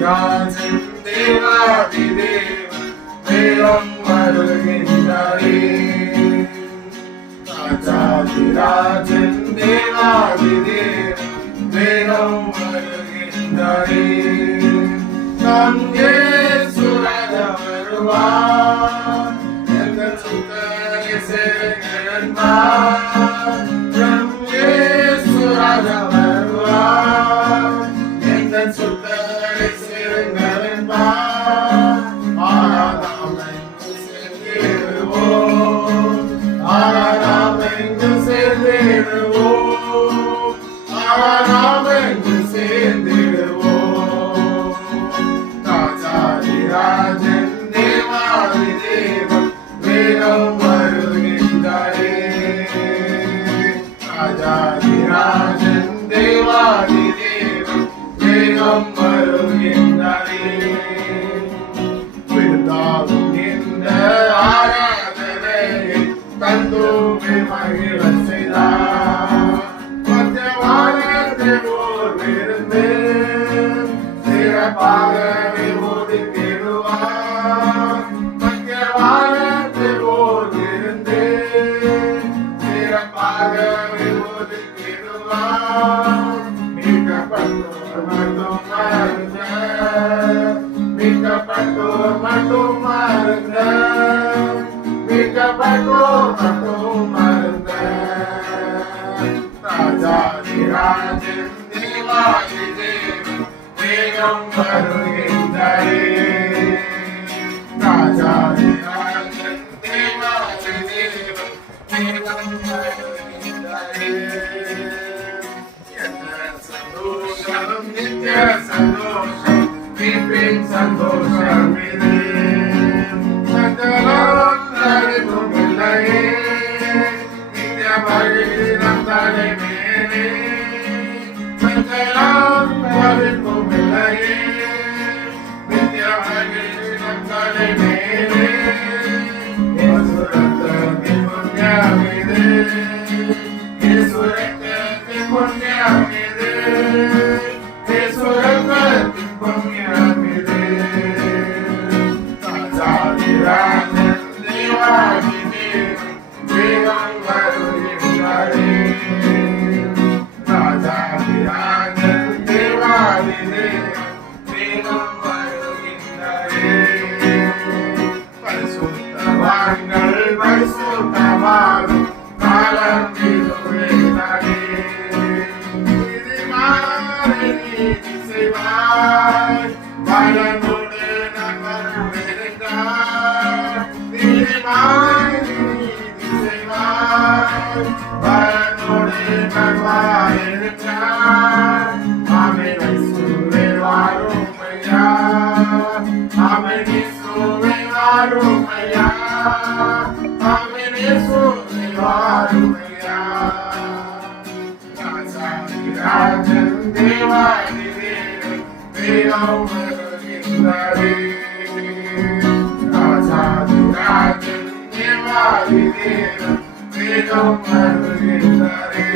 ராஜாதிராஜன் தேவாதிதேவன் வேகம் வருகின்றாரே. ராஜாதிராஜன் தேவாதிதேவன் வேகம் வருகின்றாரே. நம் இயேசு ராஜா வருவார், எங்கள் சுத்தரை சேர்ந்தார். நம் இயேசு ராஜா வருவார், எங்கள் சுத்தரை சேர்ந்தார். ஆராதாமென்று சேர்ந்திடுவோம், ஆராதாமென்று சேர்ந்திடுவோம், ஆராதாமென்று சேர்ந்திடுவோம். ராஜாதிராஜன் தேவாதிதேவன் வேகம் வருகின்றாரே. ராஜாதிராஜன் தேவாதிதேவன் வேகம் வருகின்றாரே. விருந்தாகும் இந்த ஆராதனையை தந்தோமே மகிழ செய்தார். மத்தியவானத்தை போல் விருந்து சிறப்பாகவே ஒதுக்கிடுவார். மத்தியவானத்தை போல் விருந்து சிறப்பாகவே ஒதுக்கிடுவார். மீட்கப்பட்டோர் மட்டும் மருந்த, மீட்கப்பட்டோர் மட்டும் மருந்த, மீட்கப்பட்டோர் மட்டும் மருந்த. ராஜாதிராஜன் தேவாதிதேவன் வேகம் வருகின்றாரே. ராஜாதிராஜன் தேவாதிதேவன் வேகம் வருகின்றாரே. சந்தோஷம் நித்ய சந்தோஷம் மீட்பின் சந்தோஷம் இது. சஞ்சலம் தரிப்பும் இல்லையே, நித்ய மகிழ்ச்சியம் தலைமேலே. சஞ்சலம் தரிப்பும் இல்லையே, நித்ய மகிழ்ச்சியம் தலைமேலே. இயேசுரத்தத்தின் புண்ணியம் இது, இயேசுரத்தத்தின் புண்ணியம் இது, இயேசுரத்தத்தின் புண்ணியம் இது. ராஜாதிராஜன் தேவாதிதேவன் வேகம் வருகின்றாரே. ராஜாதிராஜன் தேவாதிதேவன் வேகம் வருகின்றாரே. பரிசுத்தவான்கள் பரிசுத்தமாகும் காலம் இதுவேதானே. நீதிமானை நீதி செய்வாய், பலனோடு நன்மருளிருந்தார். நீதிமானை நீதி செய்வாய், பலனோடு நன்மாயிருந்தார். ஆமென் இயேசுவே வாரும் ஐயா, ஆமென் இயேசுவே வாரும் ஐயா, ஆமென் இயேசுவே வாரும் ஐயா. ராஜாதிராஜன் தேவாதிதேவன் வேகம் வருகின்றாரே. ராஜாதிராஜன் தேவாதிதேவன் வேகம் வருகின்றாரே.